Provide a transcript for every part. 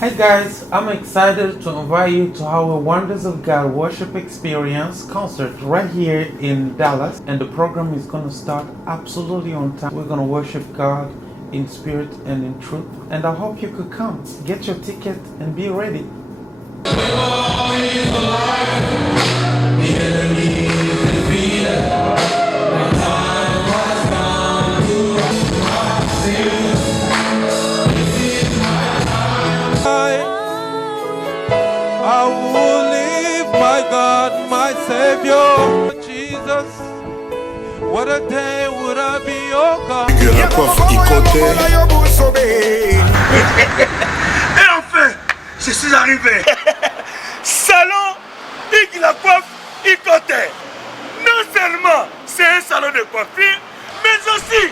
Hi guys, I'm excited to invite you to our Wonders of God Worship Experience concert right here in Dallas, and the program is going to start absolutely on time. We're going to worship God in spirit and in truth, and I hope you could come. Get your ticket and be ready. I will live, my God, my Savior, Jesus. What a day would I be, oh God. La coiffe Et enfin, je suis arrivé. Salon Hugues la coiffe Icoté. Non seulement c'est un salon de coiffure, mais aussi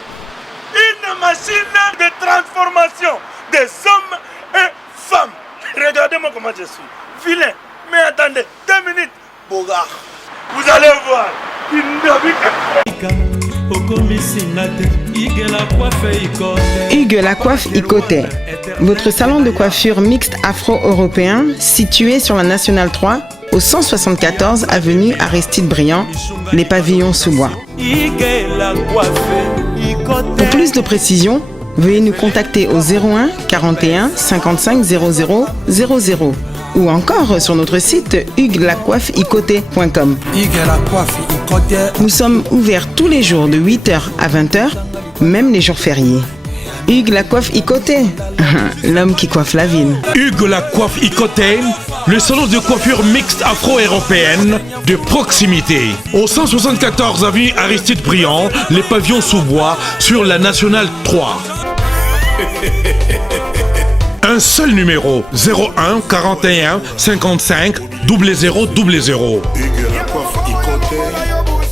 une machine de transformation des hommes et femmes. Regardez-moi comment je suis. Vilain. Mais attendez, 2 minutes. Bogart. Vous allez voir. Hugues la coiffe Icoté, votre salon de coiffure mixte afro-européen situé sur la Nationale 3 au 174 avenue Aristide Briand, les pavillons sous bois. Pour plus de précisions, veuillez nous contacter au 01 41 55 00 00 ou encore sur notre site huguelacoiffeicoté.com. Nous sommes ouverts tous les jours de 8h à 20h, même les jours fériés. Hugues la coiffe Icoté, l'homme qui coiffe la ville. Hugues la coiffe Icoté, le salon de coiffure mixte afro-européenne de proximité. Au 174 avenue Aristide Briand, les pavillons sous bois sur la Nationale 3. Un seul numéro, 01 41 55 00 00.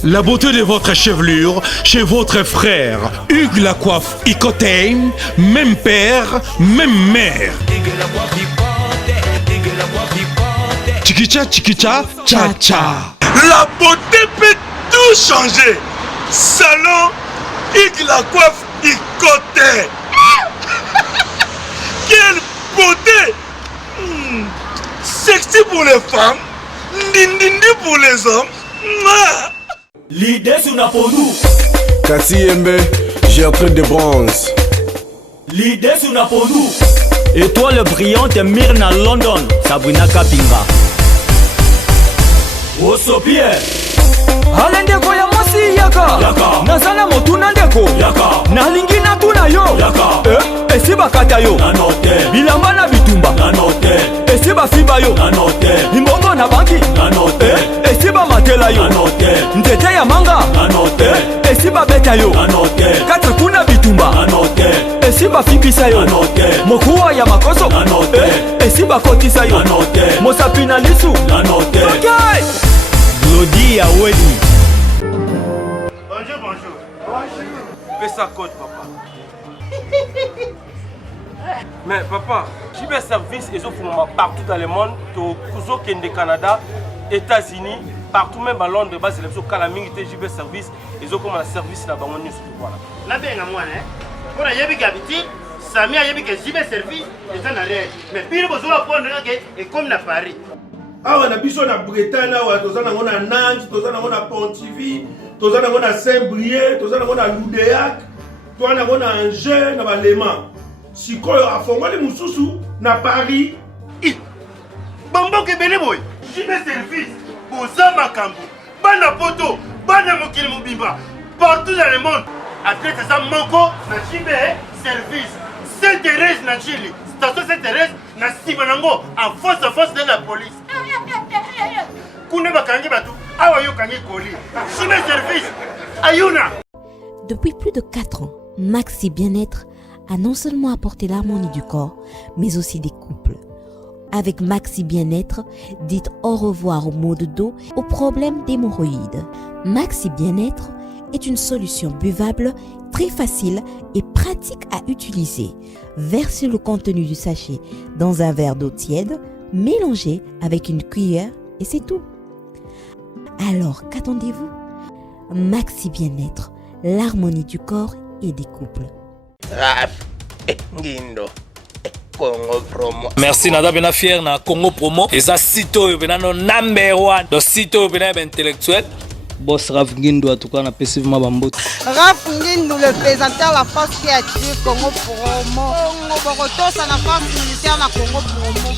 La beauté de votre chevelure chez votre frère. Hugues la coiffe Icoté, même père, même mère. Chikicha, chikicha, cha cha. La beauté peut tout changer. Salon Hugues la coiffe Icoté. Quelle beauté! Sexy pour les femmes, ndindindi pour les hommes. L'idée sur Napolou. Kassi Yembe, gertrude de bronze. L'idée sur Napolou. Étoile brillante Myrna London, Sabrina Kapinga. Osopie. Halendeko ya mosi yaka nazana motuna ndeko nalingi natuna yo esi bakata yo bilamba na bitumba esi bafiba yo imbongo na banki esi bamatela yo nzete ya manga esi babeta yo kata kuna bitumba esi bafibisa yo mokuwa ya makoso esi bakotisa yo mosapi na lisu Glody à Wadi. Bonjour, bonjour. Fais ça code, papa. Mais papa, j'ai un service et partout dans le monde, au Canada, États-Unis, partout même à Londres, bas c'est Calaming, j'ai un service et ont comme un service là-bas. Voilà. La bien à moi, hein. Pour y aller habiter, Samia y a j'ai un service et ça n'a rien. Mais puis il faut apprendre et comme à Paris. Awa na biso na Bretagne awa tozana ngona Nantes, tozana ngona Pontivy, tozana ngona Saint-Brieuc, tozana ngona Loudéac, tozana ngona Angers na Balema. Sikoyo afongoli mususu na Paris. Bambo ke bele boy. Jibe service. Boza makambo. Bana poto, bana mokili mobimba. Partout dans le monde. Après ça moko na jibe service. Sainte-Thérèse na Chili. Station Sainte-Thérèse na Sibanango en face de la police. Depuis plus de 4 ans, Maxi Bien-être a non seulement apporté l'harmonie du corps, mais aussi des couples. Avec Maxi Bien-être, dites au revoir aux maux de dos, aux problèmes d'hémorroïdes. Maxi Bien-être est une solution buvable, très facile et pratique à utiliser. Versez le contenu du sachet dans un verre d'eau tiède, mélangez avec une cuillère et c'est tout. Alors, qu'attendez-vous? Maxi Bien-être, l'harmonie du corps et des couples. Ngindo. Congo Promo. Merci nada bena fier na Congo Promo. Eza site oyo bena no number 1. Do site oyo bena intellectuel. Boss Raf Ngindo en tout cas na passivement bambote. Raf Ngindo le présentateur la force créative Congo Promo. Congo Boroto ça na force militaire na Congo Promo.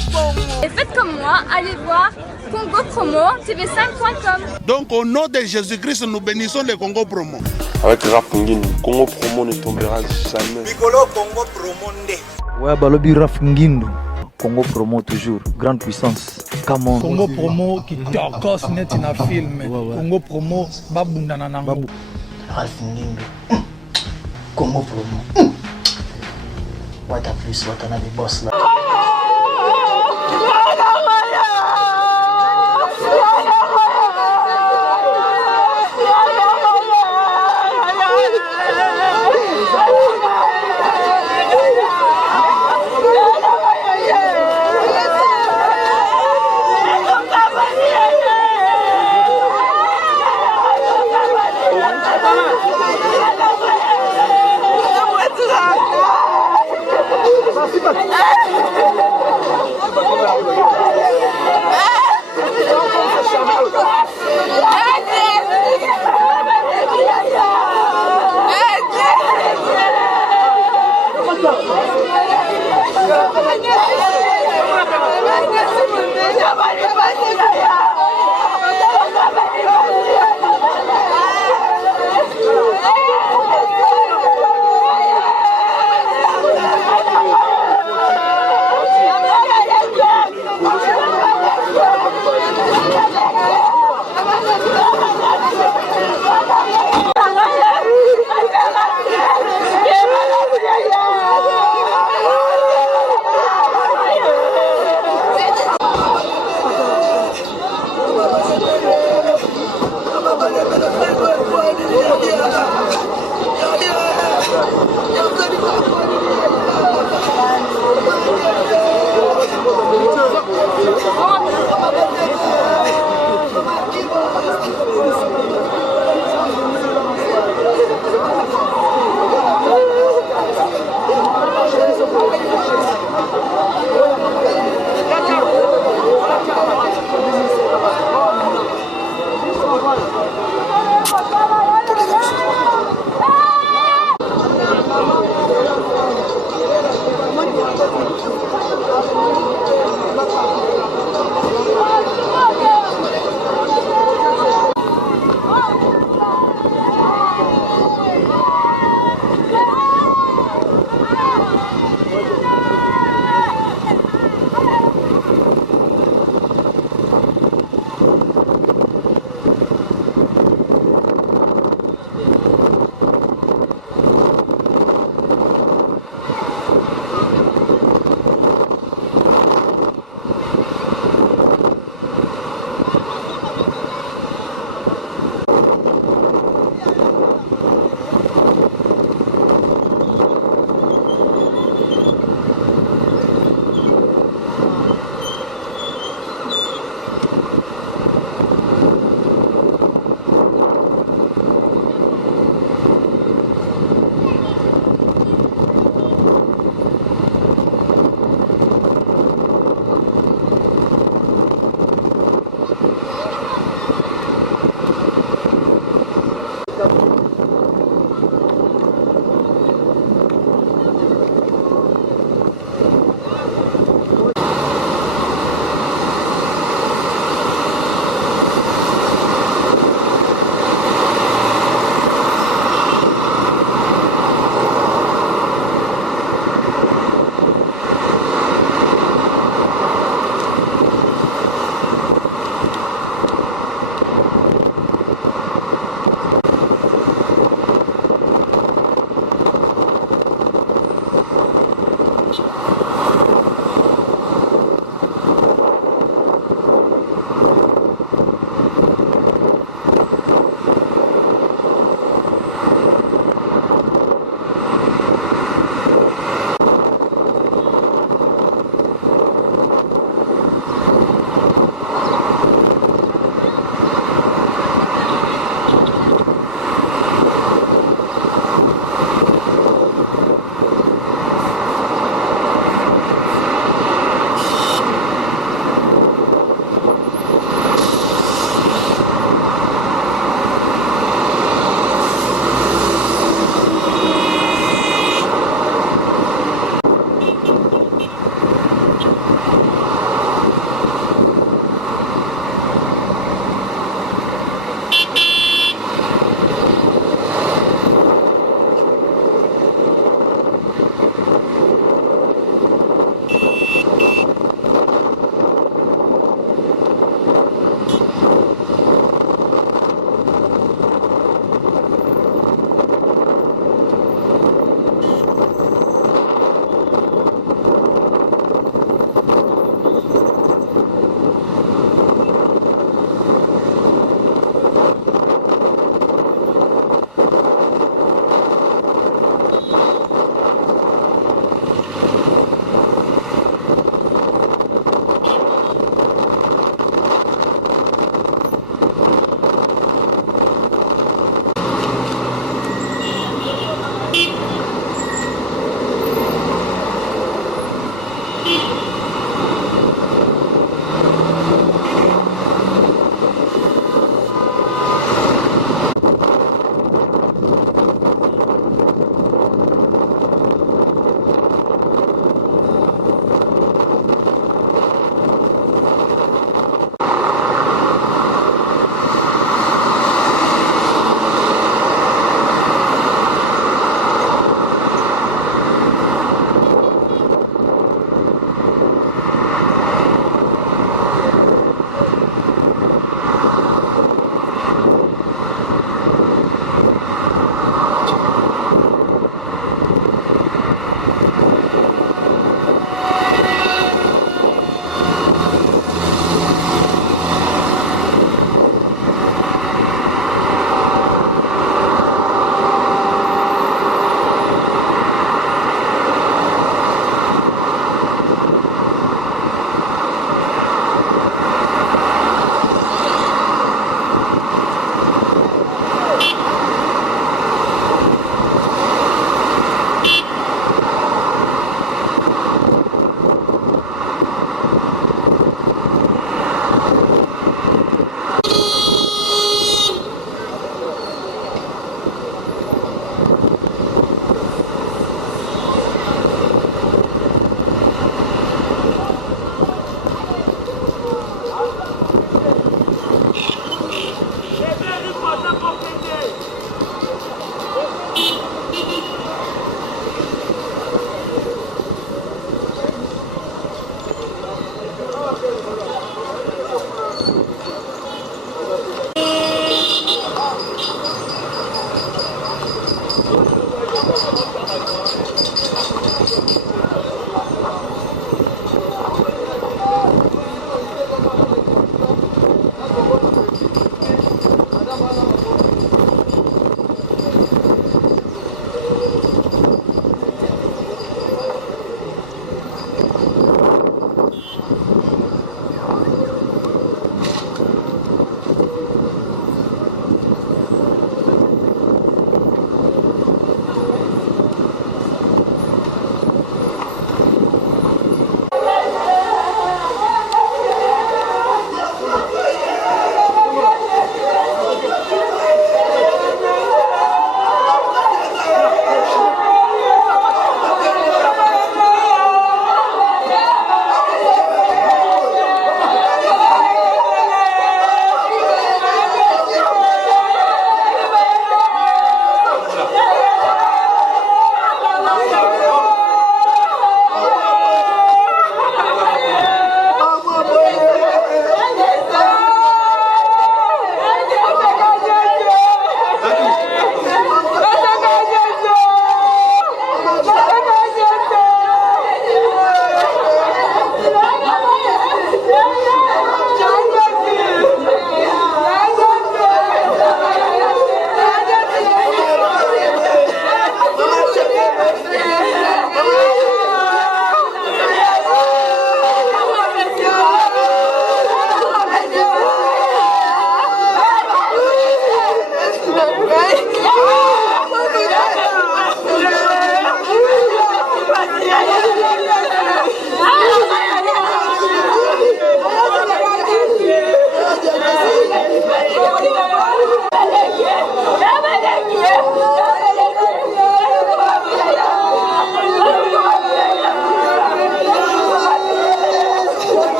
Et faites comme moi, allez voir Congo Promo tv5.com. Donc au nom de Jésus-Christ nous bénissons le Congo Promo. Avec Raf Ngindo, Congo Promo ne tombera jamais. Bigolo Congo Promo nde. Ouais, balobi Raf Ngindo. Congo Promo toujours, grande puissance. Come Congo Promo qui torcos net in a film. Congo Promo babundana nango. Raf Ngindo. Congo Promo. What a plus, what a nabi boss là. Hey!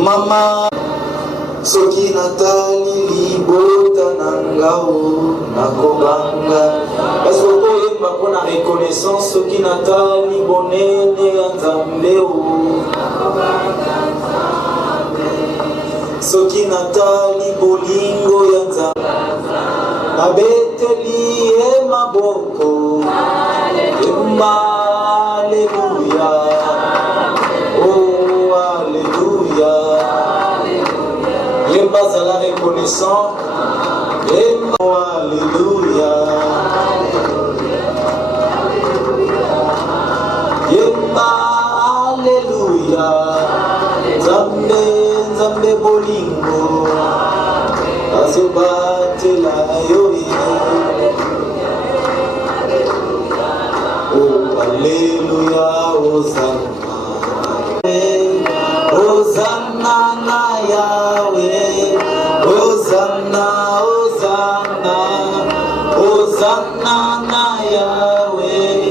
Mama soki natali libota nangao nakobanga parce que koyemba mpona reconnaissance soki natali bonene ya nzambe soki natali bolingo ya nzambe abeteli ye maboko Alléluia oh Alléluia yemba zala reconnaissant yemba oh Alléluia yemba Alléluia Nzambe Nzambe bolingo azobatela yo oh Alléluia Hosanna Hosanna na Yahweh Hosanna Hosanna Hosanna na Yahweh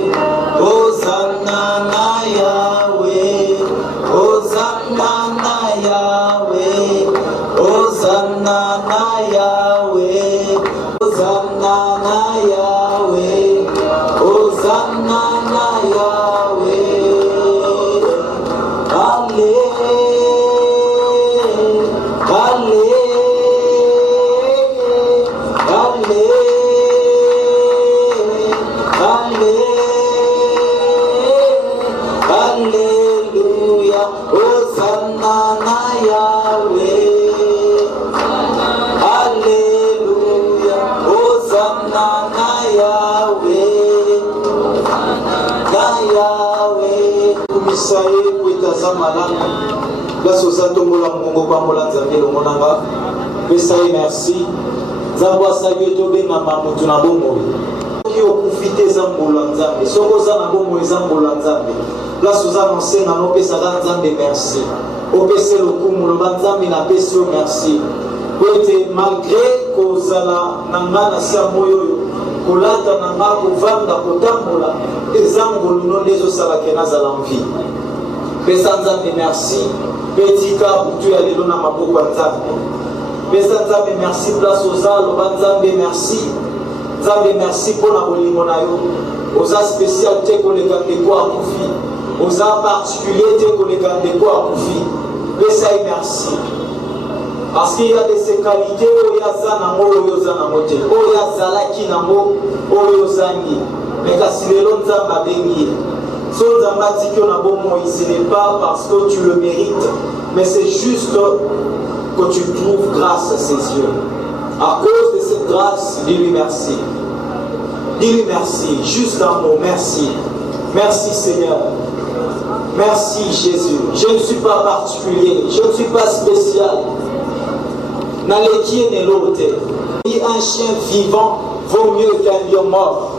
Hosanna na Yahweh Hosanna na Yahweh Hosanna na Yahweh Hosanna na Yahweh Hosanna na Yahweh Alléluia Hosanna na Yahweh Alléluia Hosanna na Yahweh na Yahweh kumisaye kuitazama lana place ozatombola mongo pambola nzambe lomonanga pesaye merci nzambe asali etobengama motu na bomoi soki okufi te eza mbolo ya nzambe soki oza na bomoi eza mbolo ya nzambe place oza na osengana opesaka nzambe merci opese lokumu loba nzambe napesi yo merci po ete malgré kozala na nga na sia moi oyo kolata na nga kovanda kotambola eza ngolu no nde ezosalake nazala mvi pesa nzambe merci mpe tika butu ya lelo na maboko ya nzambe pesa nzambe merci place oza loba nzambe merci nzambe merci mpo na bolingo na yo oza spécial te koleka ndeko akufi oza particulier te koleka ndeko akufi pesa ye merci parce qu'il y a de ces qualités oyo aza nango oyo oza nango te oyo azalaki nango oyo ozangi me kasi lelo nzambe abengi ye so nzambe atiki yo na bomoi ce n'est pas parce que tu le mérites mais c'est juste que tu trouves grâce à ses yeux. À cause de cette grâce, dis-lui merci. Dis-lui merci, juste un mot, merci. Merci Seigneur. Merci Jésus. Je ne suis pas particulier, je ne suis pas spécial. N'allez-qui n'est l'autre. Un chien vivant vaut mieux qu'un lion mort.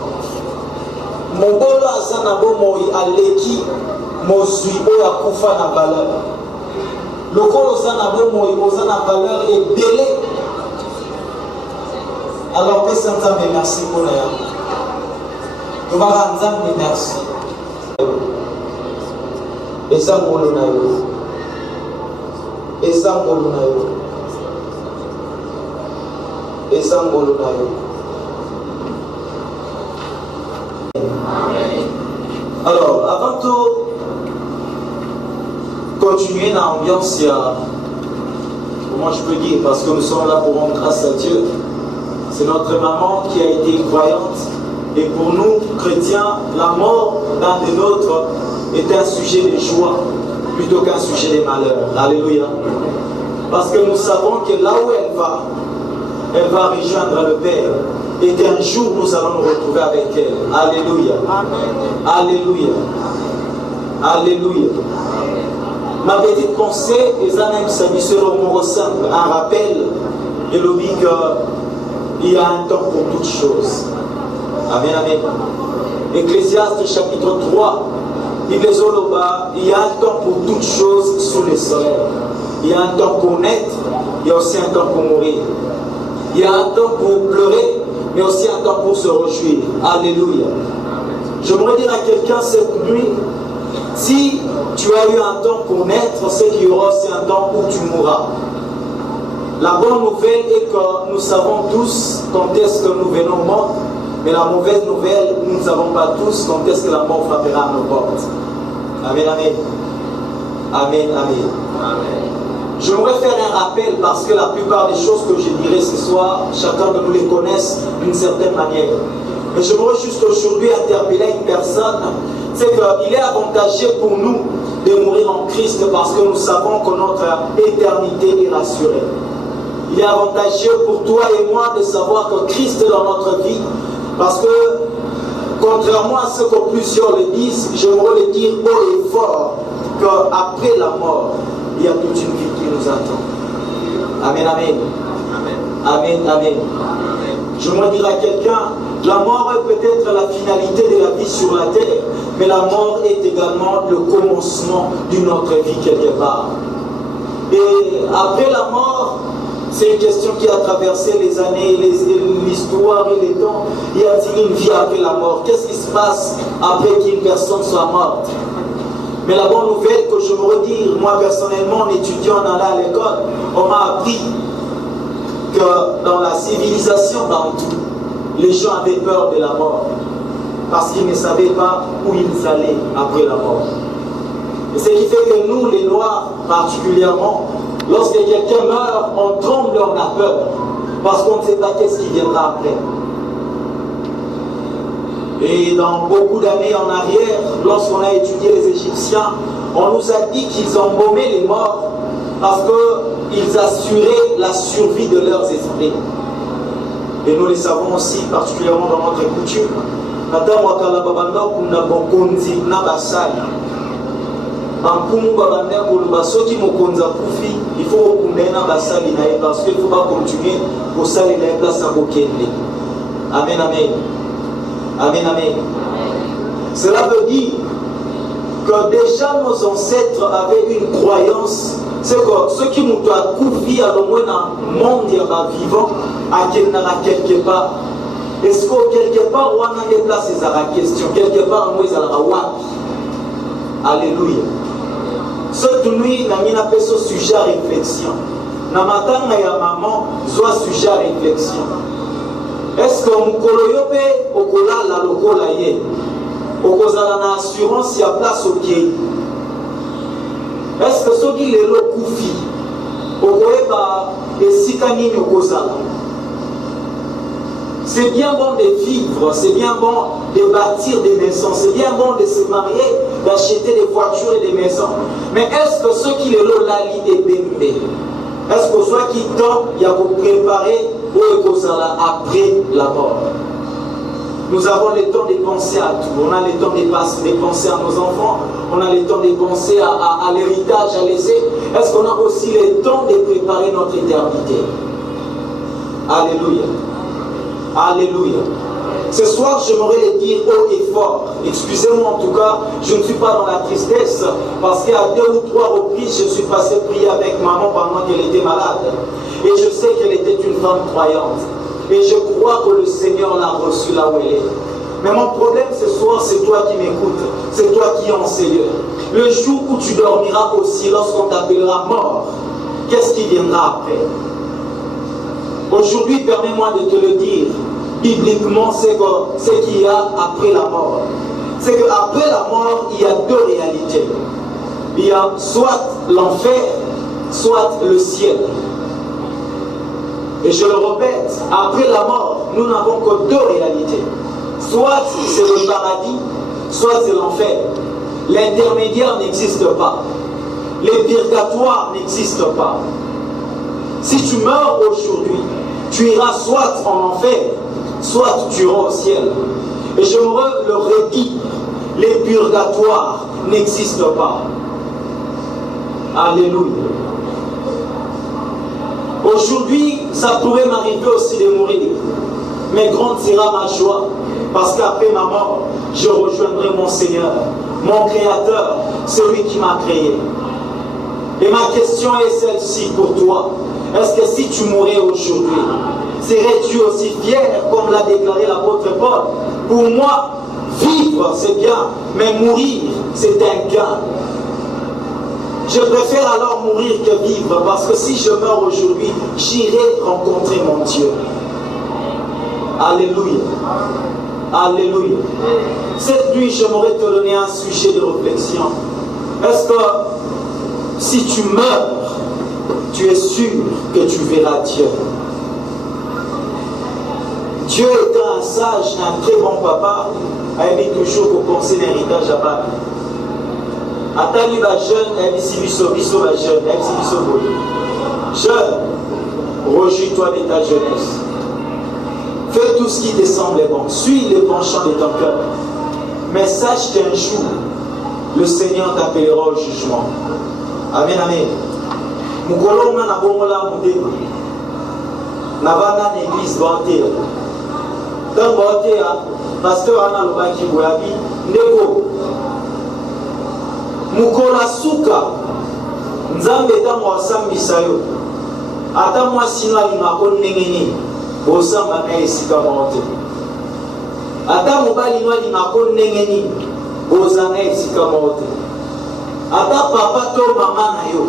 Mon bolo azanabo moi aleki mozui oyo akufa na valeur. Lokolo ozanabo moi ozana valeur ebele. Alors pesa nzambe merci pour la tobaka nzambe merci eza ngolu na yo eza ngolu na yo eza ngolu na yo. Alors avant de continuer dans l'ambiance, comment je peux dire, parce que nous sommes là pour rendre grâce à Dieu. C'est notre maman qui a été croyante. Et pour nous, chrétiens, la mort d'un des nôtres est un sujet de joie plutôt qu'un sujet de malheur. Alléluia. Parce que nous savons que là où elle va rejoindre le Père. Et qu'un jour nous allons nous retrouver avec elle. Alléluia. Amen. Alléluia. Alléluia. Ma petite pensée, un rappel de l'objet qu'il y a un temps pour toutes choses. Amen, amen. Ecclésiaste chapitre 3, il y a un temps pour toutes choses sous le soleil. Il y a un temps pour naître, il y a aussi un temps pour mourir. Il y a un temps pour pleurer, mais aussi un temps pour se réjouir. Alléluia. J'aimerais dire à quelqu'un cette nuit, Si tu as eu un temps pour naître, c'est qu'il y aura aussi un temps où tu mourras. La bonne nouvelle est que nous savons tous quand est-ce que nous venons au monde, mais la mauvaise nouvelle, nous ne savons pas tous quand est-ce que la mort frappera à nos portes. Amen, amen. Amen, amen. Amen. J'aimerais faire un rappel parce que la plupart des choses que je dirai ce soir, chacun de nous les connaisse d'une certaine manière. Mais j'aimerais juste aujourd'hui interpeller une personne, c'est qu'il est avantageux pour nous de mourir en Christ parce que nous savons que notre éternité est rassurée. Il est avantageux pour toi et moi de savoir que Christ est dans notre vie parce que, contrairement à ce que plusieurs le disent, j'aimerais le dire haut et fort qu'après la mort, il y a toute une vie qui nous attend. Amen, amen. Amen, amen. J'aimerais dire à quelqu'un, la mort est peut-être la finalité de la vie sur la terre, mais la mort est également le commencement d'une autre vie quelque part. Et après la mort, c'est une question qui a traversé les années, l'histoire et les temps. Y a-t-il une vie après la mort? Qu'est-ce qui se passe après qu'une personne soit morte? Mais la bonne nouvelle que je veux dire, moi personnellement, en étudiant en allant à l'école, on m'a appris que dans la civilisation bantoue, les gens avaient peur de la mort parce qu'ils ne savaient pas où ils allaient après la mort. Et ce qui fait que nous, les Noirs particulièrement, lorsque quelqu'un meurt, on tremble, on a peur parce qu'on ne sait pas qu'est-ce qui viendra après. Et dans beaucoup d'années en arrière, lorsqu'on a étudié les Égyptiens, on nous a dit qu'ils embaumaient les morts parce qu'ils assuraient la survie de leurs esprits. Et nous les savons aussi, particulièrement dans notre coutume. Il faut parce qu'il ne faut pas continuer pour ça les places à Bokende. Amen, amen. Amen, amen. Cela veut dire que déjà nos ancêtres avaient une croyance, c'est que ce qui nous doit couvrir à l'ombre dans le monde vivant, à quelque part. Est-ce que quelque part, on a des places, c'est la question. Quelque part, on a alléluia. Cette nuit, on a fait ce sujet à réflexion. Dans matin, il y a maman, soit sujet à réflexion. Est-ce que mukolo yope okola la lokola ye okozala na assurance ya place au kei? Est-ce que soki lelo kufi okoyeba esika nini okozala? C'est bien bon de vivre, c'est bien bon de bâtir des maisons, c'est bien bon de se marier, d'acheter des voitures et des maisons. Mais est-ce que ceux qui lelo lali et bembe, est-ce que soit qui tend, il y a pour préparer après la mort? Nous avons le temps de penser à tout. On a le temps de penser à nos enfants. On a le temps de penser à l'héritage à laisser. Est-ce qu'on a aussi le temps de préparer notre éternité? Alléluia. Alléluia. Ce soir, j'aimerais le dire haut et fort. Excusez-moi en tout cas, je ne suis pas dans la tristesse parce qu'à 2 ou 3 reprises, je suis passé prier avec maman pendant qu'elle était malade. Et je sais qu'elle était une femme croyante. Et je crois que le Seigneur l'a reçue là où elle est. Mais mon problème ce soir, c'est toi qui m'écoutes. C'est toi qui es en Seigneur. Le jour où tu dormiras aussi, lorsqu'on t'appellera mort, qu'est-ce qui viendra après? Aujourd'hui, permets-moi de te le dire. Bibliquement, c'est ce qu'il y a après la mort. C'est qu'après la mort, il y a 2 réalités. Il y a soit l'enfer, soit le ciel. Et je le répète, après la mort, nous n'avons que 2 réalités. Soit c'est le paradis, soit c'est l'enfer. L'intermédiaire n'existe pas. Les purgatoires n'existent pas. Si tu meurs aujourd'hui, tu iras soit en enfer, soit tu iras au ciel. Et j'aimerais le redire, les purgatoires n'existent pas. Alléluia. Aujourd'hui, ça pourrait m'arriver aussi de mourir. Mais grande sera ma joie, parce qu'après ma mort, je rejoindrai mon Seigneur, mon Créateur, celui qui m'a créé. Et ma question est celle-ci pour toi. Est-ce que si tu mourais aujourd'hui, serais-tu aussi fier, comme l'a déclaré l'apôtre Paul? Pour moi, vivre vivre, c'est bien, mais mourir, c'est un gain. Je préfère alors mourir que vivre, parce que si je meurs aujourd'hui, j'irai rencontrer mon Dieu. Alléluia. Alléluia. Cette nuit, j'aimerais te donner un sujet de réflexion. Est-ce que si tu meurs, tu es sûr que tu verras Dieu? Dieu étant un sage, un très bon papa, a aimé toujours pour penser l'héritage à part. Attends, va jeune, elle dit si biso va jeune, elle dit biso boy. Jeune, rejouis-toi de ta jeunesse. Fais tout ce qui te semble bon. Suis les penchants de ton cœur. Mais sache qu'un jour, le Seigneur t'appellera au jugement. Amen, amen. Moukolonga na bongola mudema. Navana l'église banté. Dans banté, pasteur ana lobaki boyabi ndeko. Mukola suka. Nzambe tango asambisa yo. Ata mwasi no alinga ko ndengeni. Bosamba na esika mote. Ata mobali no alinga ko ndengeni. Bozana esika mote. Ata papa to mama na yo.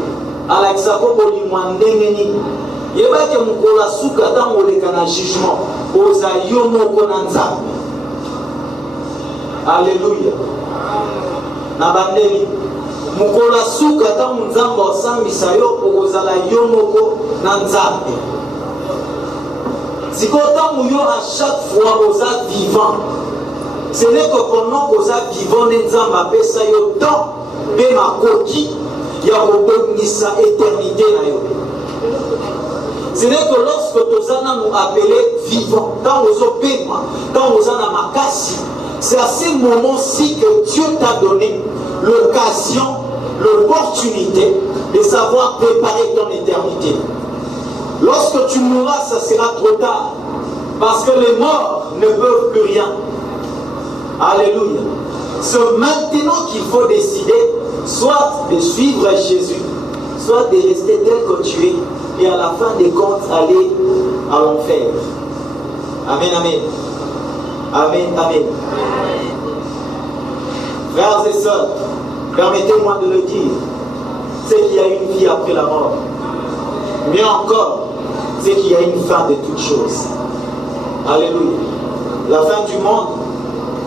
Alakisa ko bolimwa ndengeni. Yebake mukola suka tango leka na jugement. Boza yo moko na Nzambe. Alléluia. Na bandeli mukola suka tango Nzambe osambisa yo okozala yo moko na Nzambe. Si tango yo à chaque fois oza vivant, ce n'est que pendant oza vivant de Nzambe apesa yo temps pe makoki ya kobongisa éternité na yo. Ce n'est que lorsque tozana nous appelé vivant, quand ozo pema, quand ozana makasi, c'est à ce moment-ci que Dieu t'a donné l'occasion, l'opportunité de savoir préparer ton éternité. Lorsque tu mourras, ça sera trop tard. Parce que les morts ne peuvent plus rien. Alléluia. C'est maintenant qu'il faut décider soit de suivre Jésus, soit de rester tel que tu es et à la fin des comptes aller à l'enfer. Amen, amen. Amen, amen. Frères et sœurs, permettez-moi de le dire, c'est qu'il y a une vie après la mort. Mieux encore, c'est qu'il y a une fin de toutes choses. Alléluia. La fin du monde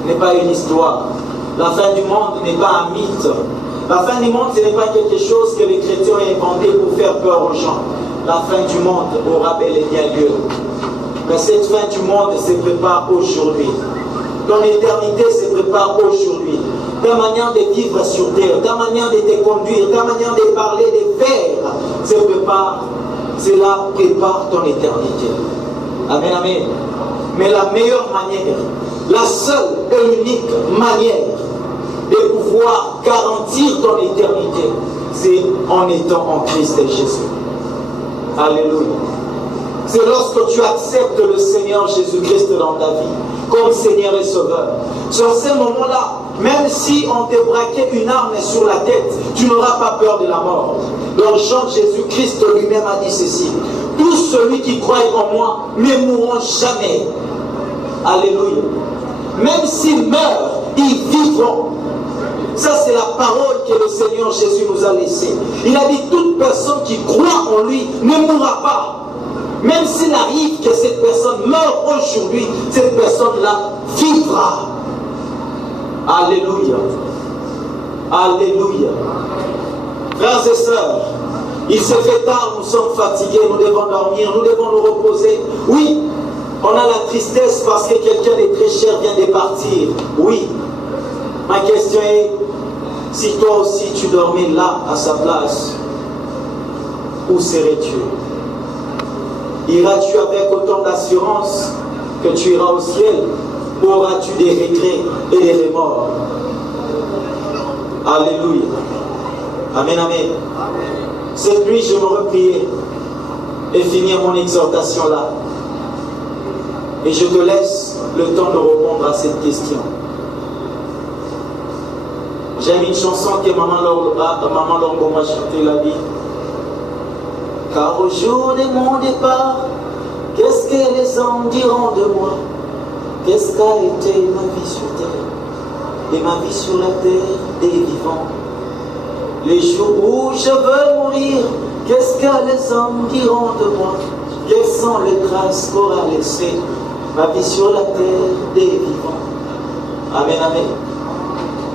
n'est pas une histoire. La fin du monde n'est pas un mythe. La fin du monde, ce n'est pas quelque chose que les chrétiens ont inventé pour faire peur aux gens. La fin du monde aura bel et bien lieu. Mais cette fin du monde se prépare aujourd'hui. Ton éternité se prépare aujourd'hui. Ta manière de vivre sur terre, ta manière de te conduire, ta manière de parler, de faire, se prépare. Cela prépare ton éternité. Amen, amen. Mais la meilleure manière, la seule et unique manière de pouvoir garantir ton éternité, c'est en étant en Christ Jésus. Alléluia. C'est lorsque tu acceptes le Seigneur Jésus-Christ dans ta vie comme Seigneur et Sauveur. Sur ces moments-là, même si on te braquait une arme sur la tête, tu n'auras pas peur de la mort. Donc Jean Jésus-Christ lui-même a dit ceci: tous ceux qui croient en moi ne mourront jamais. Alléluia. Même s'ils meurent, ils vivront. Ça, c'est la parole que le Seigneur Jésus nous a laissée. Il a dit: toute personne qui croit en lui ne mourra pas. Même s'il arrive que cette personne meure aujourd'hui, cette personne-là vivra. Alléluia. Alléluia. Frères et sœurs, il se fait tard, nous sommes fatigués, nous devons dormir, nous devons nous reposer. Oui, on a la tristesse parce que quelqu'un de très cher vient de partir. Oui. Ma question est, si toi aussi tu dormais là, à sa place, où serais-tu? Iras-tu avec autant d'assurance que tu iras au ciel, ou auras-tu des regrets et des remords? Alléluia. Amen, amen. Cette nuit, je me prier et finir mon exhortation là. Et je te laisse le temps de répondre à cette question. J'aime une chanson que Maman Lorgo m'a chanté la vie. Car au jour de mon départ, qu'est-ce que les hommes diront de moi? Qu'est-ce qu'a été ma vie sur terre? et ma vie sur la terre des vivants. Les jours où je veux mourir, qu'est-ce que les hommes diront de moi? Quelles sont les traces qu'aura laissées ma vie sur la terre des vivants? Amen, amen.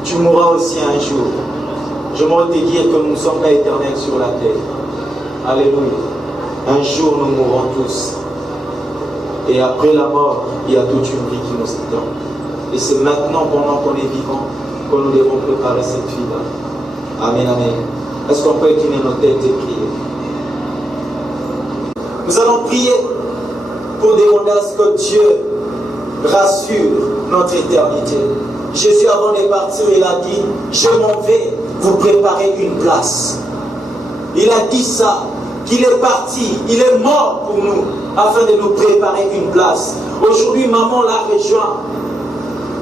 Tu mourras aussi un jour. Je m'en te dire que nous ne sommes pas éternels sur la terre. Alléluia. Un jour nous mourrons tous. Et après la mort, il y a toute une vie qui nous attend. Et c'est maintenant, pendant qu'on est vivant, que nous devons préparer cette vie-là. Amen, amen. Est-ce qu'on peut incliner nos têtes et prier? Nous allons prier pour demander à ce que Dieu rassure notre éternité. Jésus, avant de partir, il a dit, je m'en vais vous préparer une place. Il a dit ça, qu'il est parti, il est mort pour nous, afin de nous préparer une place. Aujourd'hui, maman l'a rejoint.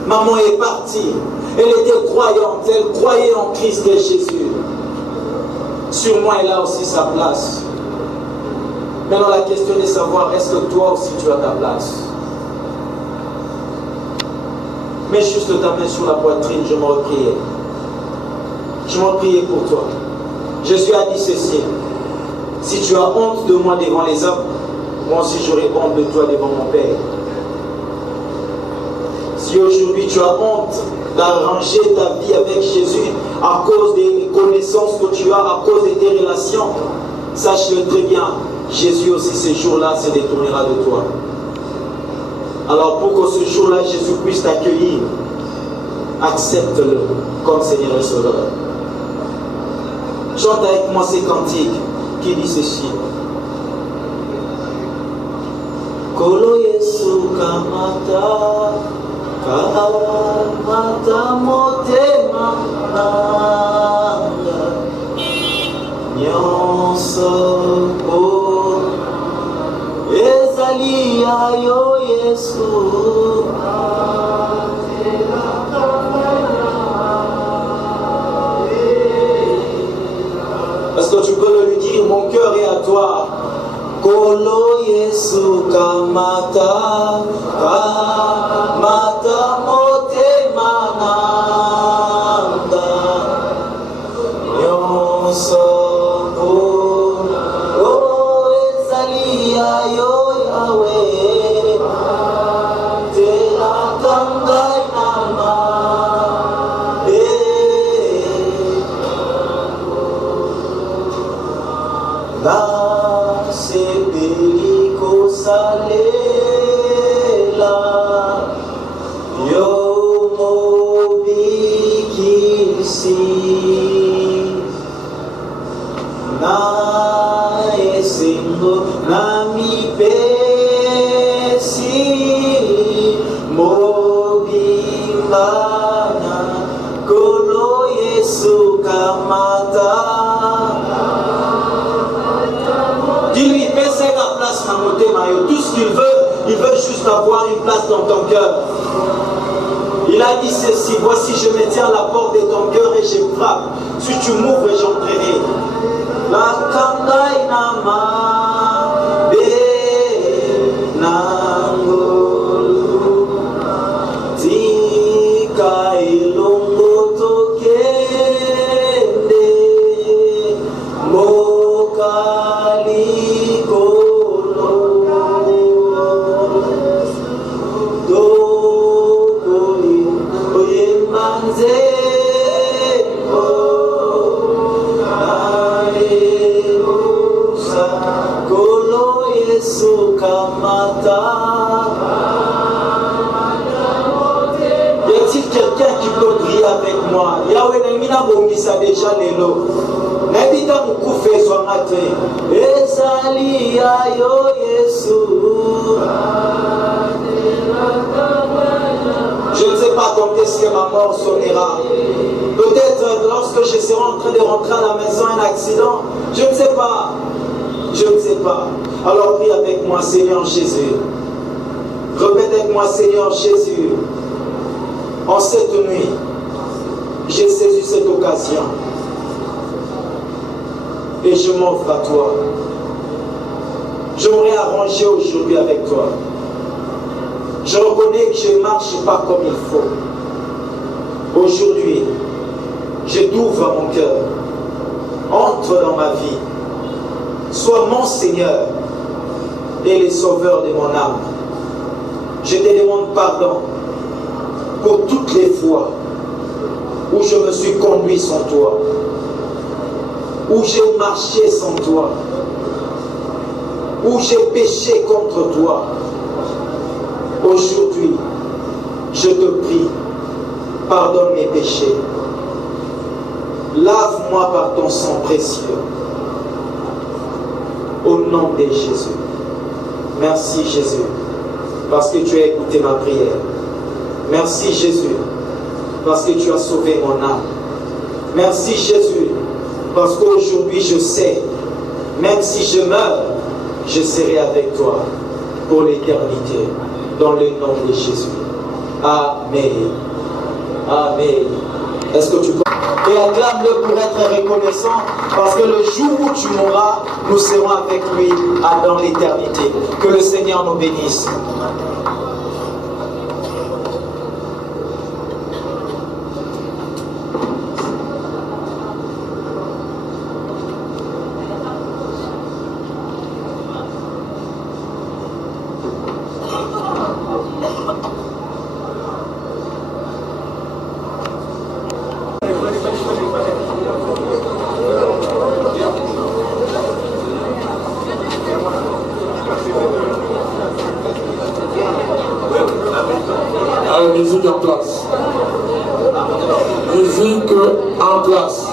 Maman est partie. Elle était croyante, elle croyait en Christ et Jésus. Sûrement, elle a aussi sa place. Maintenant, la question est de savoir, est-ce que toi aussi tu as ta place? Mets juste ta main sur la poitrine, je m'en priais. Je m'en priais pour toi. Jésus a dit ceci. Si tu as honte de moi devant les hommes, moi aussi j'aurai honte de toi devant mon Père. Si aujourd'hui tu as honte d'arranger ta vie avec Jésus à cause des connaissances que tu as, à cause de tes relations, sache-le très bien, Jésus aussi ce jour-là se détournera de toi. Alors pour que ce jour-là Jésus puisse t'accueillir, accepte-le comme Seigneur et Sauveur. Chante avec moi ces cantiques qui dit ceci. Kolo Yesu kamata, kamata motema nanga, nyonso po ezali yo Yesu. Est-ce que tu peux le lui dire? Mon cœur est à toi. Kolo Yesu kamata, kamata motema nanga, nyonso po ezali yo Yahweh, telakanga inama. Sepeliko salela yo mobikisi na esengo na mipesi mobimbana kolo Yesu kamata. Dis-lui, baisse la place dans mon thème. Tout ce qu'il veut, il veut juste avoir une place dans ton cœur. Il a dit ceci, voici je me tiens à la porte de ton cœur et je frappe. Si tu m'ouvres, j'entrerai. La kangai nama be nangolu tika ilongo tokende mokali. Y a-t-il quelqu'un qui peut prier avec moi? Yahweh n'a bongisa déjà les lots. N'habita mukufe swangate. Ezali yo Yesu. Je ne sais pas quand est-ce que ma mort sonnera. Peut-être lorsque je serai en train de rentrer à la maison, un accident. Je ne sais pas. Je ne sais pas. Alors prie avec moi, Seigneur Jésus. Répète avec moi, Seigneur Jésus. En cette nuit, j'ai saisi cette occasion. Et je m'offre à toi. J'aimerais arranger aujourd'hui avec toi. Je reconnais que je ne marche pas comme il faut. Aujourd'hui, je t'ouvre à mon cœur. Entre dans ma vie. Sois mon Seigneur et le sauveur de mon âme. Je te demande pardon pour toutes les fois où je me suis conduit sans toi, où j'ai marché sans toi, où j'ai péché contre toi. Aujourd'hui, je te prie, pardonne mes péchés. Lave-moi par ton sang précieux. Au nom de Jésus. Merci Jésus, parce que tu as écouté ma prière. Merci Jésus, parce que tu as sauvé mon âme. Merci Jésus, parce qu'aujourd'hui je sais, même si je meurs, je serai avec toi pour l'éternité. Dans le nom de Jésus. Amen. Amen. Est-ce que tu peux... Et acclame-le pour être reconnaissant, parce que le jour où tu mourras, nous serons avec lui dans l'éternité. Que le Seigneur nous bénisse. Musique en place. Musique en place.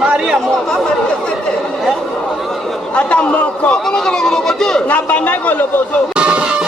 Maria moko. Ata moko. Na banako lobozo.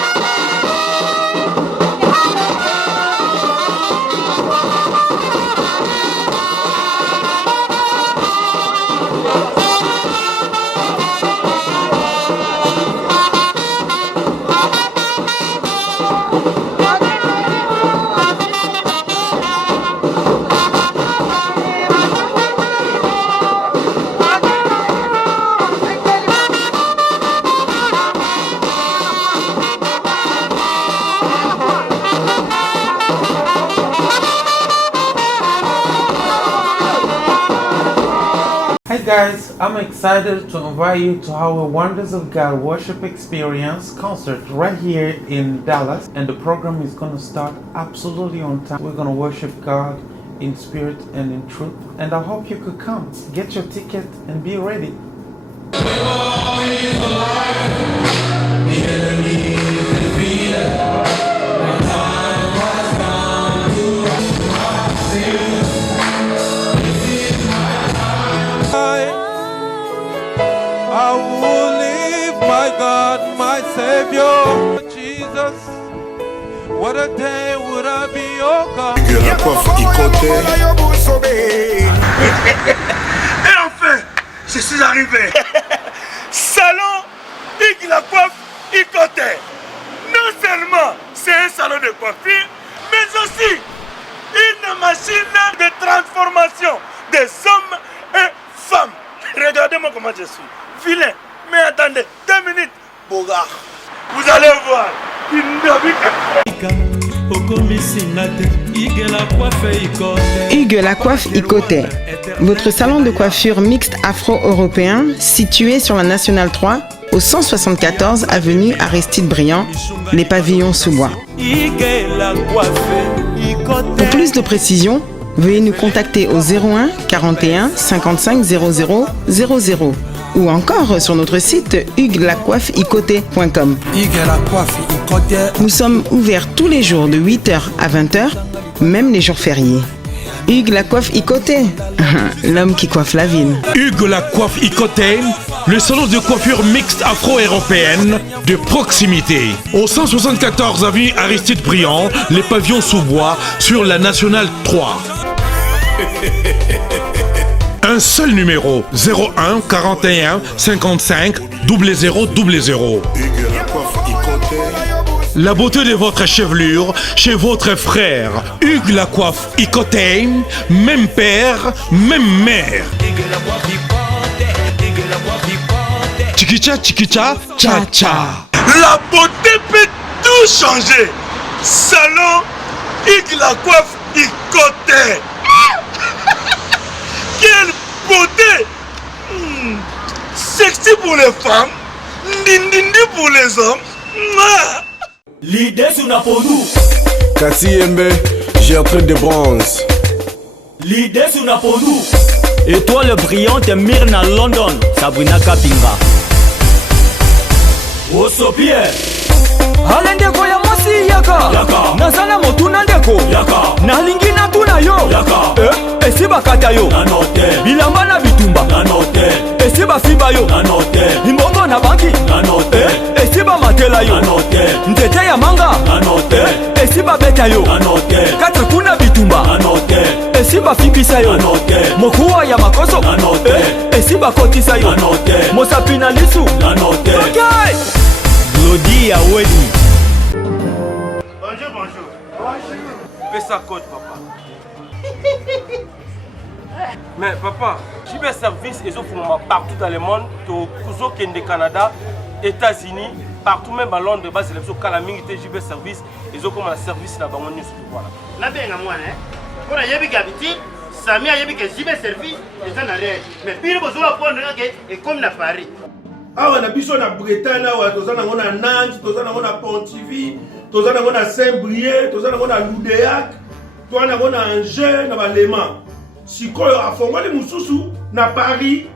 guys, I'm excited to invite you to our Wonders of God worship experience concert right here in Dallas, and the program is going to start absolutely on time. We're going to worship God in spirit and in truth, and I hope you could come. Get your ticket and be ready. I will live, my God, my Savior, Jesus. What a day would I be, oh God. Et enfin, je suis arrivé. Salon Hugues la coiffe Icoté. Non seulement c'est un salon de coiffure, mais aussi une machine de transformation des hommes et femmes. Regardez-moi comment je suis. Vilain. Mais attendez, 2 minutes. Bogard. Vous allez voir. Hugues la coiffe Icoté, votre salon de coiffure mixte afro-européen situé sur la Nationale 3 au 174 avenue Aristide Briand, les pavillons sous bois. Pour plus de précisions, veuillez nous contacter au 01 41 55 00 00 ou encore sur notre site huguelacoiffeicoté.com. Nous sommes ouverts tous les jours de 8h à 20h, même les jours fériés. Hugues la coiffe Icoté, l'homme qui coiffe la ville. Hugues la coiffe Icoté, le salon de coiffure mixte afro-européenne de proximité. Au 174 avenue Aristide Briand, les pavillons sous bois sur la Nationale 3. Un seul numéro, 01 41 55 00 00. La beauté de votre chevelure chez votre frère. Hugues la coiffe Icoté, même père, même mère. Chikicha, chikicha, cha cha. La beauté peut tout changer. Salon Hugues la coiffe Icoté. Quelle beauté! Sexy pour les femmes, ndindindi pour les hommes. L'idée sur Napolou. Kassiembe, Gertrude de bronze. L'idée sur Napolou. Étoile brillante Myrna London, Sabrina Kapinga. Osopie. Alendeko ya mosi yaka. Nazana motuna ndeko. Nalingi na tuna yo. Esiba kata yo. Bilamba na bitumba. Esiba fiba yo. Imbongo na banki. Esiba matela yo. Ntete ya manga. Esiba beta yo. Kata kuna bitumba. Esiba fibisa yo. Mokuwa ya makoso. Esiba kotisa yo. Mosapina lisu. Okay. Glody à Wadi. Bonjour, bonjour. Fais ça code, papa. Mais papa, j'ai bien service et partout dans le monde, au Canada, États-Unis, partout même à Londres, bas c'est calamité, j'ai bien service et ont comme un service là-bas. Voilà. Na bien moi hein. Pour y avoir habitude, Samia y a que j'ai bien service et ça n'a rien. Mais puis besoin prendre et comme na Paris. Awa na biso na Bretagne awa tozana ngona Nantes, tozana ngona Pontivy, tozana ngona Saint-Brieuc, tozana ngona Loudéac, tozana ngona Angers na Balema. Sikoyo afongoli mususu na Paris.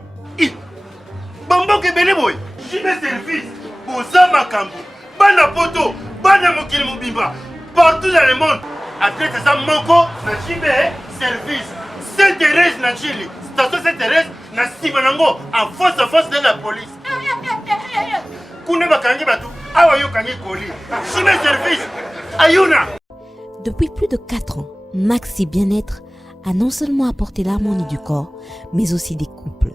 Bambo ke bele boy. Jibe service. Boza makambo. Bana poto, bana mokili mobimba. Partout dans le monde. Après ça moko na jibe service. Sainte-Thérèse na Chili. Station Sainte-Thérèse na Simanango en face de la police. Depuis plus de 4 ans, Maxi Bien-être a non seulement apporté l'harmonie du corps, mais aussi des couples.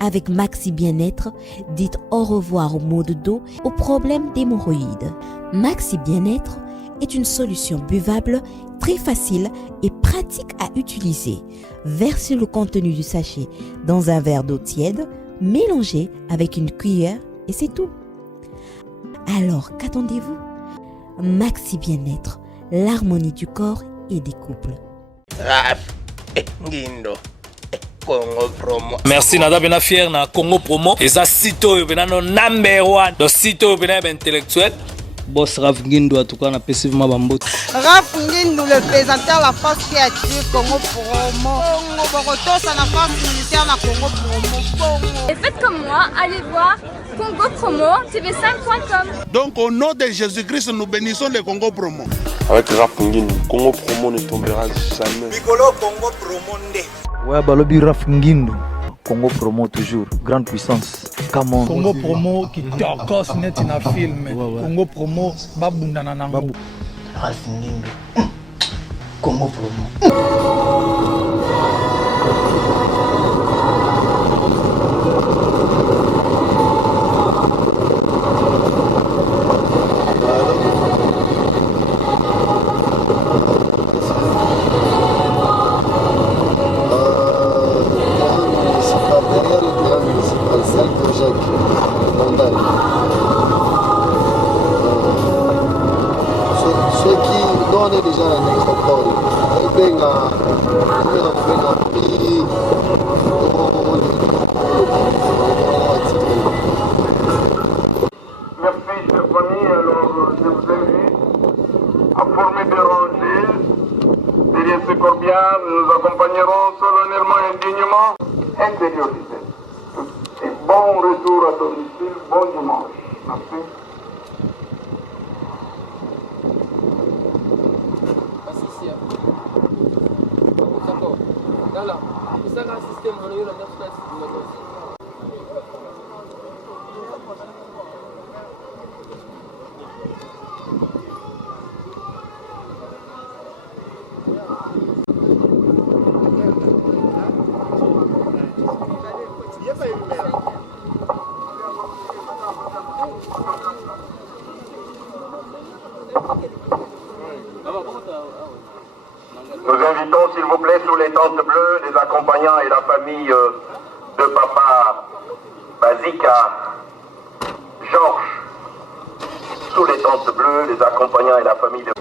Avec Maxi Bien-être, dites au revoir aux maux de dos, aux problèmes d'hémorroïdes. Maxi Bien-être est une solution buvable, très facile et pratique à utiliser. Versez le contenu du sachet dans un verre d'eau tiède, mélangez avec une cuillère et c'est tout. Alors, qu'attendez-vous? Maxi Bien-être, l'harmonie du corps et des couples. Ngindo. Congo Promo. Merci nada bena fier na Congo Promo. Et ça site bena no number 1. Donc site bena intellectuel. Boss Raf Ngindo en tout cas na passivement bambot. Raf Ngindo le présentateur la force créative Congo Promo. Congo Boroto ça na force militaire na Congo Promo. Et faites comme moi, allez voir Congo Promo, tv5.com. Donc au nom de Jésus-Christ, nous bénissons le Congo Promo. Avec Raf Ngindo, Congo Promo ne tombera jamais. Bigolo Congo Promo nde. Ouais, balobi Raf Ngindo. Congo Promo toujours, grande puissance. Come on. Congo Promo qui torcos net na film. Congo Promo babundana nango. Raf Ngindo. Congo Promo. Ceux qui donnent déjà la nécropole, Merci, chers amis. Alors, je vous invite à former des rangées. Derrière ce corbillard, nous accompagnerons solennellement et indignement intériorisé. Et bon retour à domicile, bon dimanche. Merci. Nous invitons, s'il vous plaît, sous les tentes bleues, les accompagnants et la famille de Papa Bazika, Georges. Sous les tentes bleues, les accompagnants et la famille de...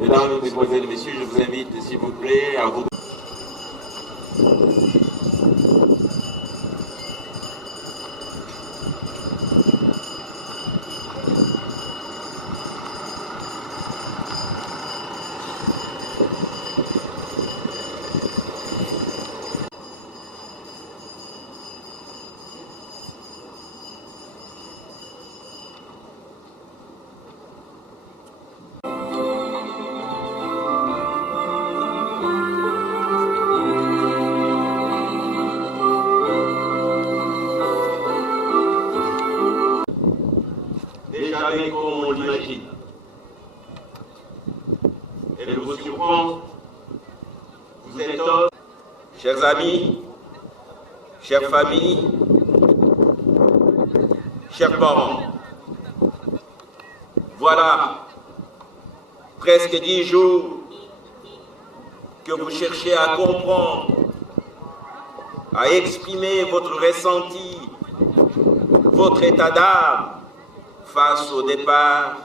Mesdames, Mesdemoiselles, Messieurs, je vous invite, s'il vous plaît, à vous... comme on l'imagine. Et je vous surprends, vous êtes hommes, chers amis, chères familles, chers parents. Voilà, presque 10 jours que vous cherchez à comprendre, à exprimer votre ressenti, votre état d'âme face au départ,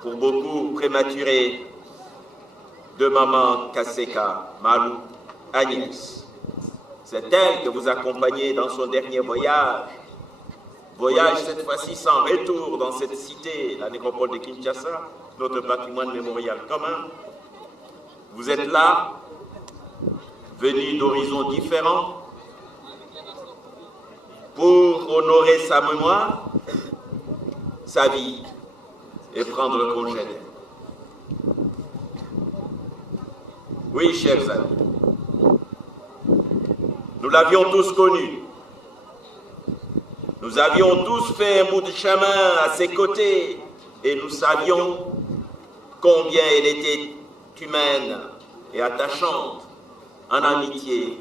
pour beaucoup prématuré, de maman Kaseka Malou Agnès. C'est elle que vous accompagnez dans son dernier voyage, Voyage cette fois-ci sans retour dans cette cité, la nécropole de Kinshasa, notre patrimoine mémorial commun. Vous êtes là, venus d'horizons différents, pour honorer sa mémoire, sa vie et prendre congé d'elle. Oui, chers amis, nous l'avions tous connu. Nous avions tous fait un bout de chemin à ses côtés et nous savions combien elle était humaine et attachante en amitié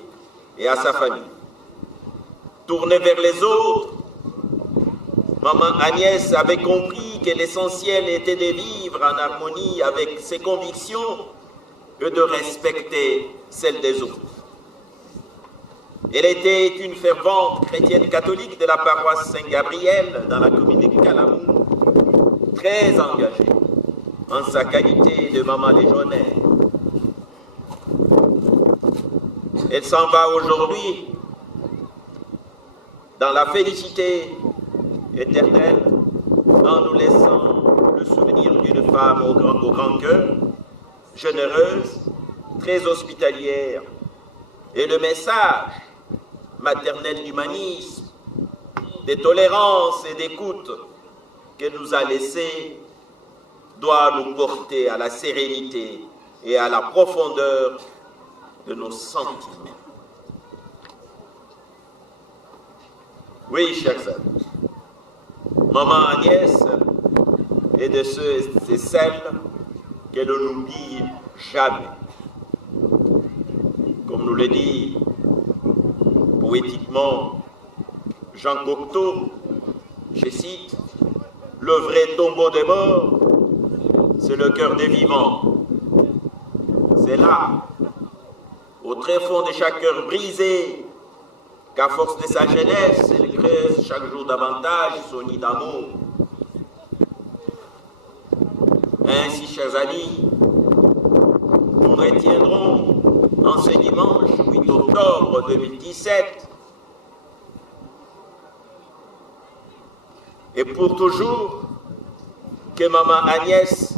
et à sa famille. Tournée vers les autres, maman Agnès avait compris que l'essentiel était de vivre en harmonie avec ses convictions et de respecter celles des autres. Elle était une fervente chrétienne catholique de la paroisse Saint-Gabriel dans la commune de Calamou, très engagée en sa qualité de maman légionnaire. Elle s'en va aujourd'hui dans la félicité éternelle en nous laissant le souvenir d'une femme au grand cœur, généreuse, très hospitalière, et le message maternel d'humanisme, de tolérance et d'écoute qu'elle nous a laissé doit nous porter à la sérénité et à la profondeur de nos sentiments. Oui, chers amis, maman Agnès est de ceux et celles qu'elle ne nous dit jamais. Comme nous le dit poétiquement Jean Cocteau, je cite, « Le vrai tombeau des morts, c'est le cœur des vivants. C'est là, au très fond de chaque cœur brisé, qu'à force de sa jeunesse, elle creuse chaque jour davantage son nid d'amour. Ainsi, chers amis, nous retiendrons en ce dimanche 8 octobre 2017 et pour toujours que maman Agnès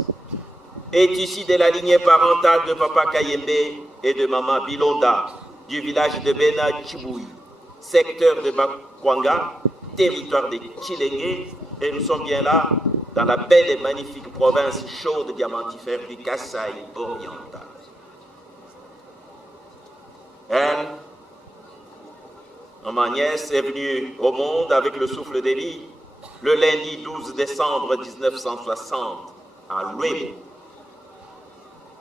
est issue de la lignée parentale de papa Kayembe et de maman Bilonda du village de Bena Chiboui, secteur de Bakwanga, territoire de Chilenge, et nous sommes bien là dans la belle et magnifique province chaude diamantifère du Kasaï oriental. Elle, maman Agnès, est venue au monde avec le souffle de vie le lundi 12 décembre 1960 à Louébo.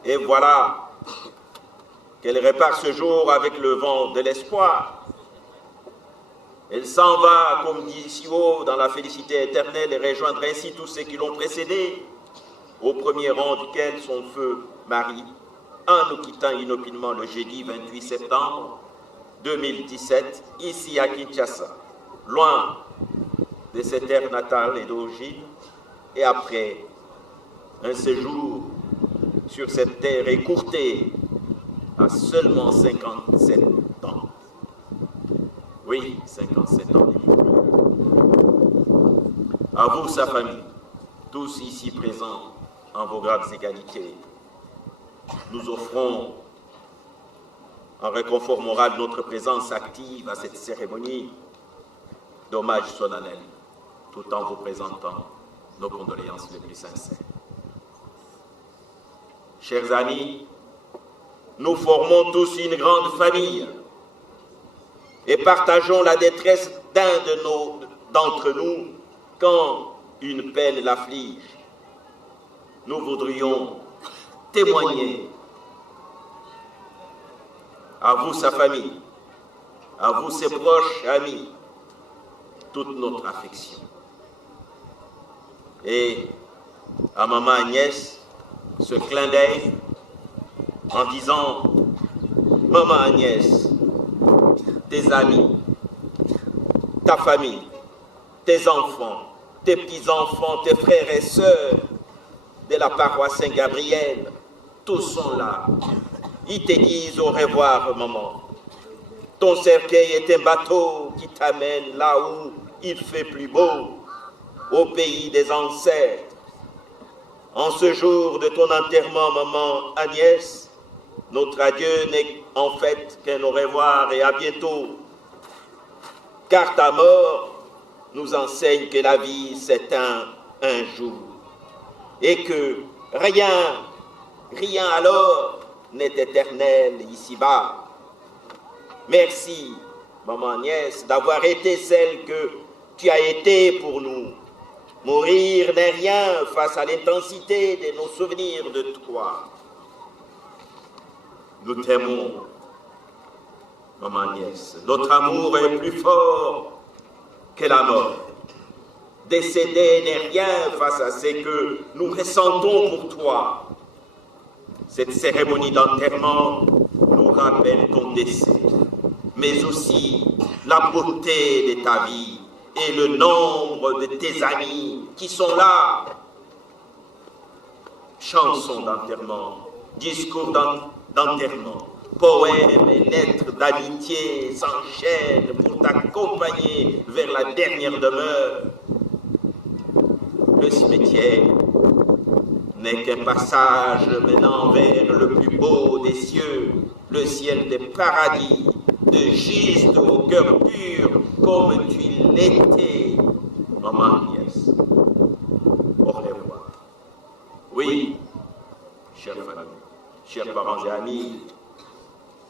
Et voilà qu'elle repart ce jour avec le vent de l'espoir. Elle s'en va, comme dit si haut, dans la félicité éternelle et rejoindre ainsi tous ceux qui l'ont précédée, au premier rang duquel son feu Marie, en nous quittant inopinément le jeudi 28 septembre 2017, ici à Kinshasa, loin de cette terre natale et d'origine, et après un séjour sur cette terre écourtée à seulement 57 ans. Oui, 57 ans. À vous, sa famille, tous ici présents en vos grades égalités, nous offrons en réconfort moral notre présence active à cette cérémonie d'hommage solennel, tout en vous présentant nos condoléances les plus sincères. Chers amis, nous formons tous une grande famille et partageons la détresse d'un d'entre nous quand une peine l'afflige. Nous voudrions témoigner à vous, sa famille, à vous, ses proches amis, toute notre affection. Et à maman Agnès, ce clin d'œil en disant « Maman Agnès, tes amis, ta famille, tes enfants, tes petits-enfants, tes frères et sœurs de la paroisse Saint-Gabriel, tous sont là. Ils te disent au revoir, maman. Ton cercueil est un bateau qui t'amène là où il fait plus beau au pays des ancêtres. En ce jour de ton enterrement, maman Agnès, notre adieu n'est en fait qu'un au revoir et à bientôt. Car ta mort nous enseigne que la vie s'éteint un jour et que rien alors n'est éternel ici-bas. Merci, maman Agnès, d'avoir été celle que tu as été pour nous. Mourir n'est rien face à l'intensité de nos souvenirs de toi. Nous t'aimons, maman Agnès. Notre amour est plus fort que la mort. Décéder n'est rien face à ce que nous ressentons pour toi. Cette cérémonie d'enterrement nous rappelle ton décès, mais aussi la beauté de ta vie et le nombre de tes amis qui sont là. Chansons d'enterrement, discours d'enterrement, poèmes et lettres d'amitié s'enchaînent pour t'accompagner vers la dernière demeure. Le cimetière n'est qu'un passage menant vers le plus beau des cieux, le ciel des paradis, de gistes au cœur pur, comme tu l'étais, maman Agnès. Au revoir. Oui, chère famille, chers parents et amis,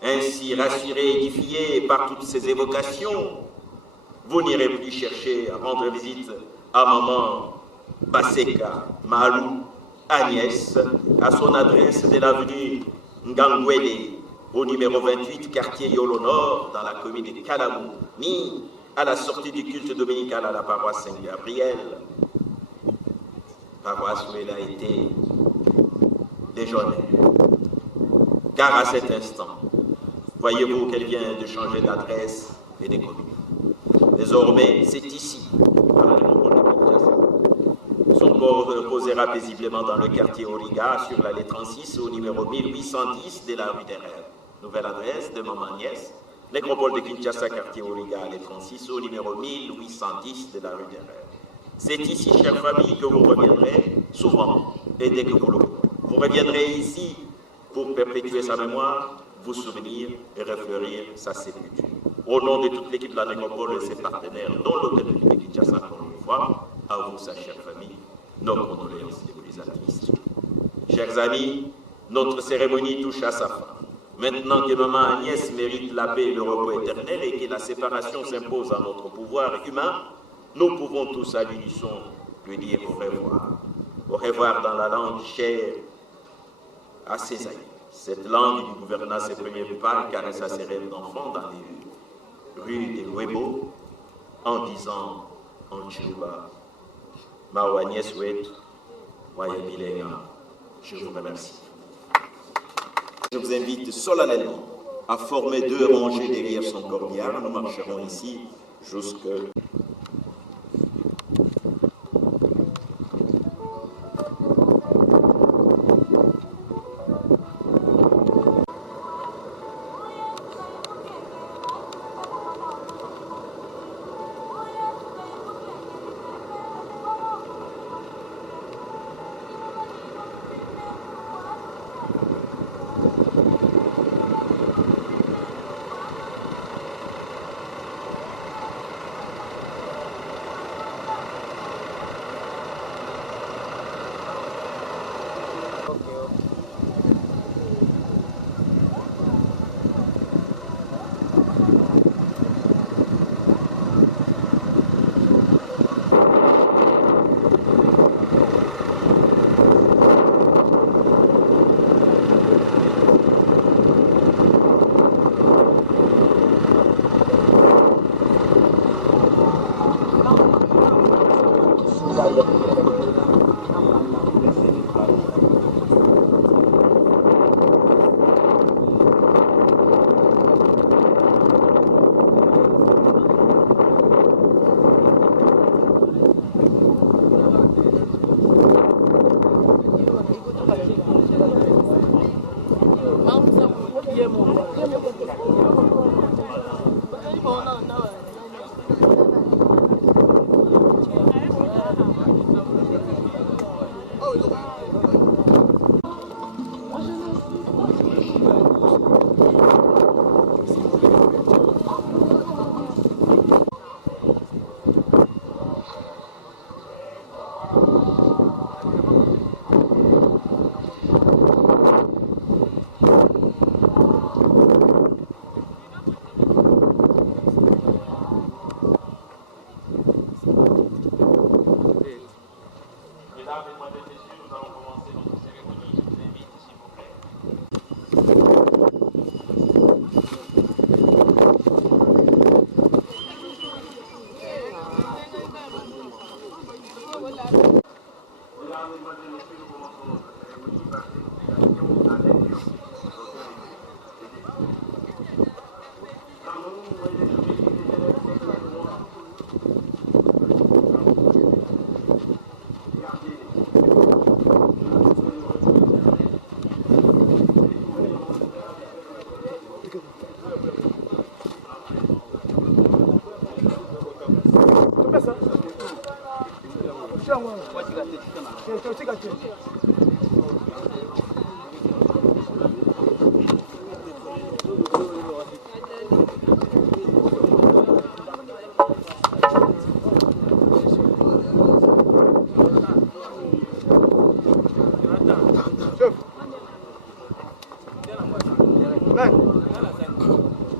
ainsi rassurés, édifiés par toutes ces évocations, vous n'irez plus chercher à rendre visite à maman Baseka Malou Agnès, à son adresse de l'avenue Ngangwele, au numéro 28, quartier Yolo Nord, dans la commune de Kalamou, ni à la sortie du culte dominical à la paroisse Saint-Gabriel, paroisse où elle a été déjeuner. Car à cet instant, voyez-vous qu'elle vient de changer d'adresse et de commune. Désormais, c'est ici, à la métropole de Kinshasa. Son corps reposera paisiblement dans le quartier Origa, sur l'allée 36, au numéro 1810 de la rue des Rêves. Nouvelle adresse de maman Agnès, nécropole de Kinshasa, quartier Origa, allée 36, au numéro 1810 de la rue des Rêves. C'est ici, chère famille, que vous reviendrez souvent, et dès que vous le pourrez. Vous reviendrez ici pour perpétuer sa mémoire, vous souvenir et refleurir sa sépulture. Au nom de toute l'équipe de la nécropole et ses partenaires, dont l'hôtel de Kinshasa, encore une fois, à vous, sa chère famille, nos condoléances les plus attristes. Chers amis, notre cérémonie touche à sa fin. Maintenant que maman Agnès mérite la paix et le repos éternel et que la séparation s'impose à notre pouvoir humain, nous pouvons tous à l'unisson lui dire au revoir. Au revoir dans la langue chère à ses aïeux. Cette langue du gouverna ses premiers pas et caressa ses rêves d'enfant dans les rues de Louébo en disant en Chiluba, Mao Agnès Ouet, Wayabilega, je vous remercie. Je vous invite solennellement à former 2 rangées derrière son corbillard. Nous marcherons ici jusque...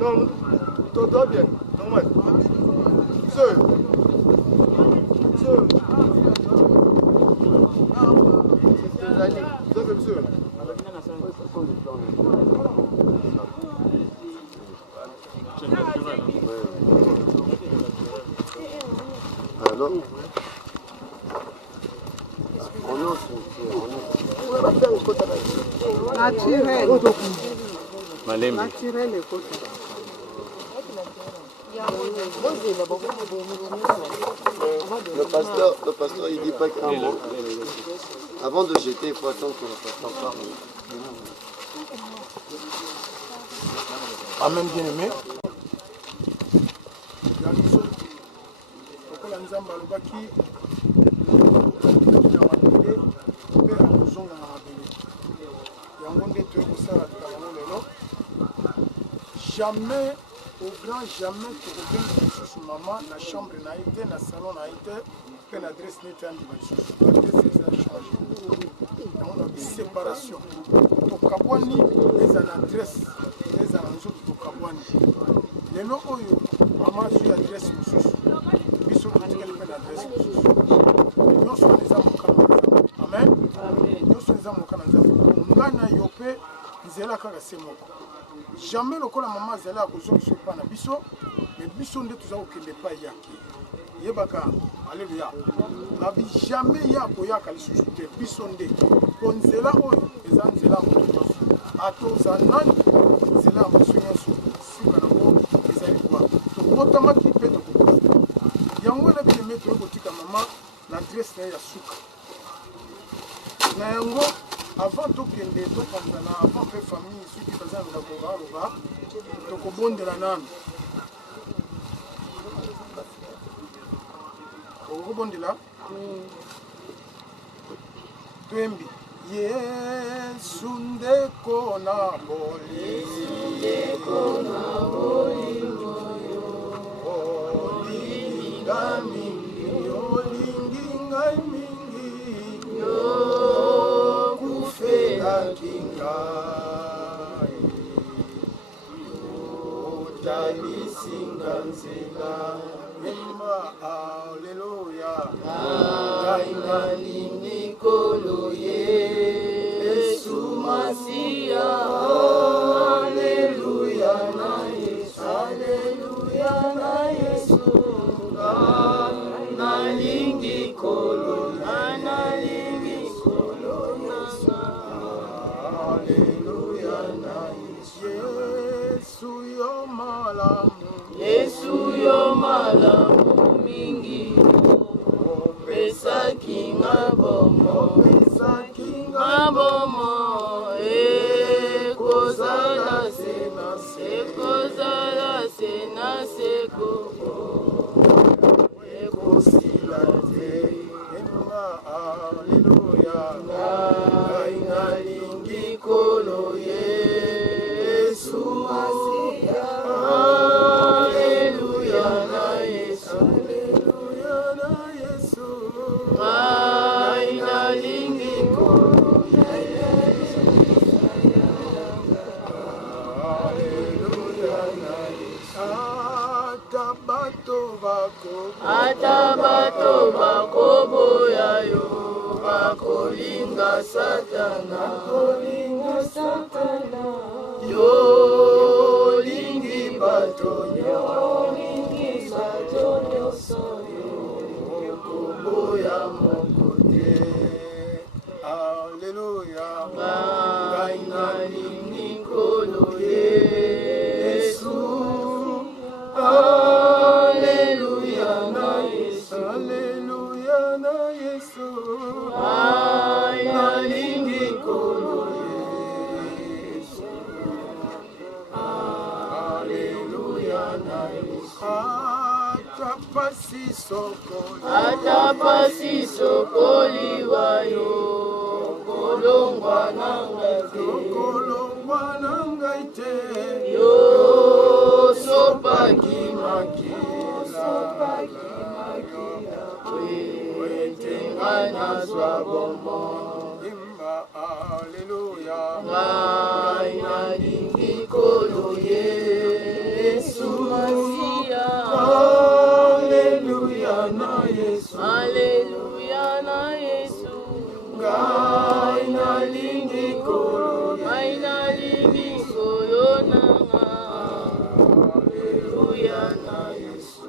Non, tout bien, normal. Monsieur. Alors, le pasteur, il dit pas qu'un mot. Avant de jeter, il faut attendre que le pasteur parle. Amen, bien-aimé. Jamais, au grand jamais, tu reviens sur maman, la chambre n'a été, la salon n'a été, que l'adresse n'était en l'adresse a changé. On a une séparation. Au Kabwani, les adresses, les annonces au Kabwani. Les noms maman sur l'adresse Moussous. Puis sur l'adresse Moussous. Nous sommes les avocats. Amen. Nous sommes les avocats. Nous yope, nzela kaka semoko. Jamais le col à maman zela kozongi sur pana biso, mais biso nde tuza okende pa yaki. Yebaka, alléluia. La vie jamais ya koyaka lisusu te biso nde. Ponzela oyo eza nzela moto. Ato za nani nzela mosu nyonso. Sika na ko ezali kwa. To botama ki pe to ko. Yango na bi metro kotika maman l'adresse ya suka. Na yango avant tout que les deux avant que famille ceux qui faisaient le Koba donc au bon de la nan au bon de là Twembi Yesu ndeko na boli olingi ngai mingi kinga utalisinga nzela ema alleluya kaingalini kolo Yesu Masia alleluya na Yesu alleluya na Yesu nalingi kolo nalingi kolo Yesu Yesu yo malamu mingi pesa kinga bomo kozala sena seko ekosila te ema alleluya nalingi kolo Yesu Masia alleluya na Yesu alleluya na Yesu nalingi kolo alleluya na Yesu atabato bako boya yo bakolinga satana yo lingi bato nyonso yo koboya mokote alleluya ngai nalingi kolo Yesu alleluya na Yesu alleluya na Yesu nalingi kolo Yesu alleluya na Yesu ata pasi sokoliwa yo kolongwa nanga te yo sopaki makila wetenga nazwa bombo imba aleluya ngai nalingi kolo Yesu Masia aleluya na Yesu aleluya na Yesu ngai nalingi kolo nanga aleluya na Yesu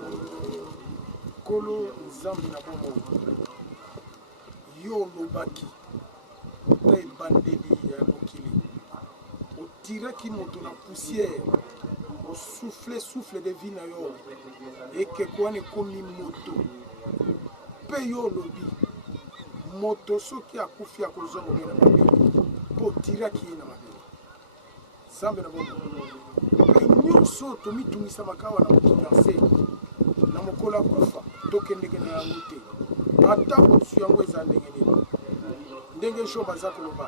kolo nzambe na bomo yo lobaki na ebandeli ya mokili otiraki moto na poussière souffle de vie na yo ekeko wana ekomi moto mpe yo olobi moto soki akufi akozonga obe na mabele mpo otiraki ye na mabele nzambe na bongo mpe nyonso tomitungisamaka awa na mokonverse na mokolo akufa tokendeke na yango te ata kozwi yango eza ndenge nini ndenge jo baza koloba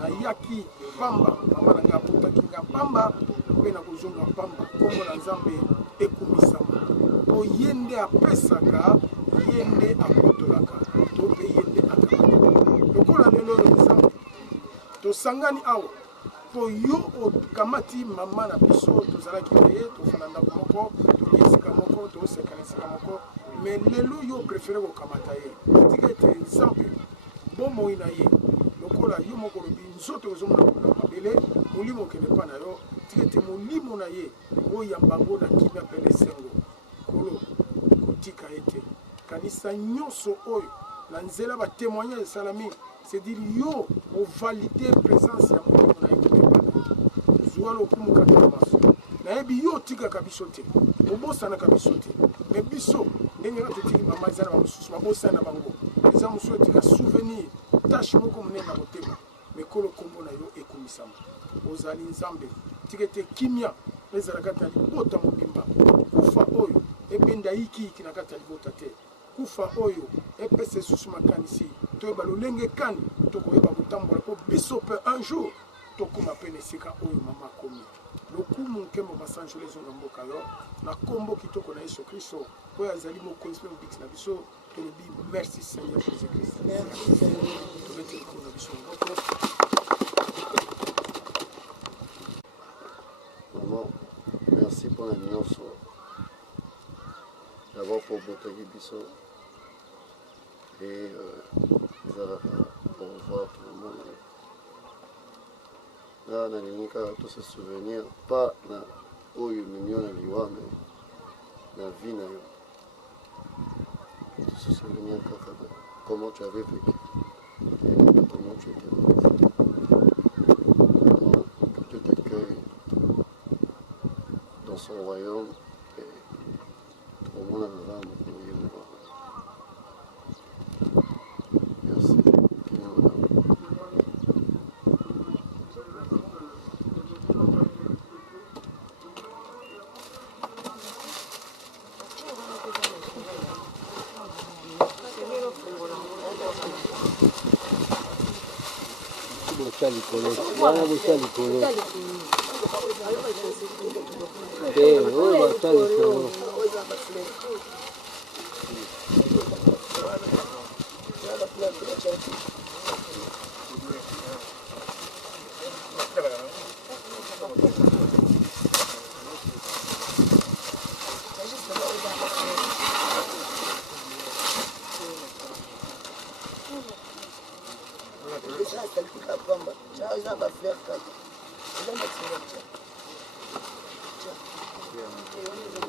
nayaki pamba mama na ngai apotaki nga pamba mpe na kozonga pamba kombo na nzambe ekumisama po ye nde apesaka ye nde akotolaka to mpe ye nde akamaka lokola lelo oyo nzambe tosangani awa po yo okamati mama na biso tozalaki na ye tofanda ndako moko toyi esika moko toseka na esika moko me lelo yo prefere kokamata ye tika ete nzambe bomoi na ye lokola yo moko lobi nzoto ozomona na mabele molimo okende mpa na yo tika ete molimo na ye oyambango na kimia pele sengo kolo kotika ete kanisa nyonso oyo na nzela batémoignage esalami c'est-à-dire yo ovalide présence ya molimo na ye kotepa zwa lokumu kati na maso nayebi yo otikaka biso te obosanaka biso te me biso ndenge kaka totiki mama eza na bamosusu babosani na bango eza mosusu etika souvenir tashe moko monene na motema mekolo kombo na yo ekomisama ozali nzambe tika ete kimia ezala kati ya libota mobimba kufa oyo ebenda yikiyiki na kati ya libota te kufa oyo epesa esusu makanisi toyeba lolenge ekani tokoyeba kotambola mpo biso mpe un jour tokóma mpe na esika oyo mama akomi lokumu nkembo basanjolo ezonga mboka yo na kombo kitoko na yesu kristo oyo azali mokonzi mpe mobikisi na biso tolobi merci seigneur jésus christ tobeti likolo na biso moko. Maman, merci pour la nuance. D'abord pour Botagi Bisso et Zara pour voir tout le monde. Là, on a les tous ces souvenirs, pas na Oyo Mignon et Liwa, mais la vie. Tous ces souvenirs, comment tu avais vécu et comment tu étais. Comment tu t'accueilles dans son royaume et tout le monde a besoin de nous voir. Merci.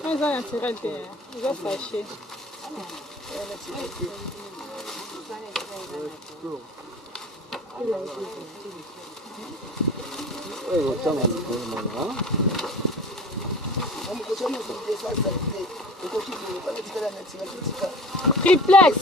Eza naturel te, eza sachet. Triplex.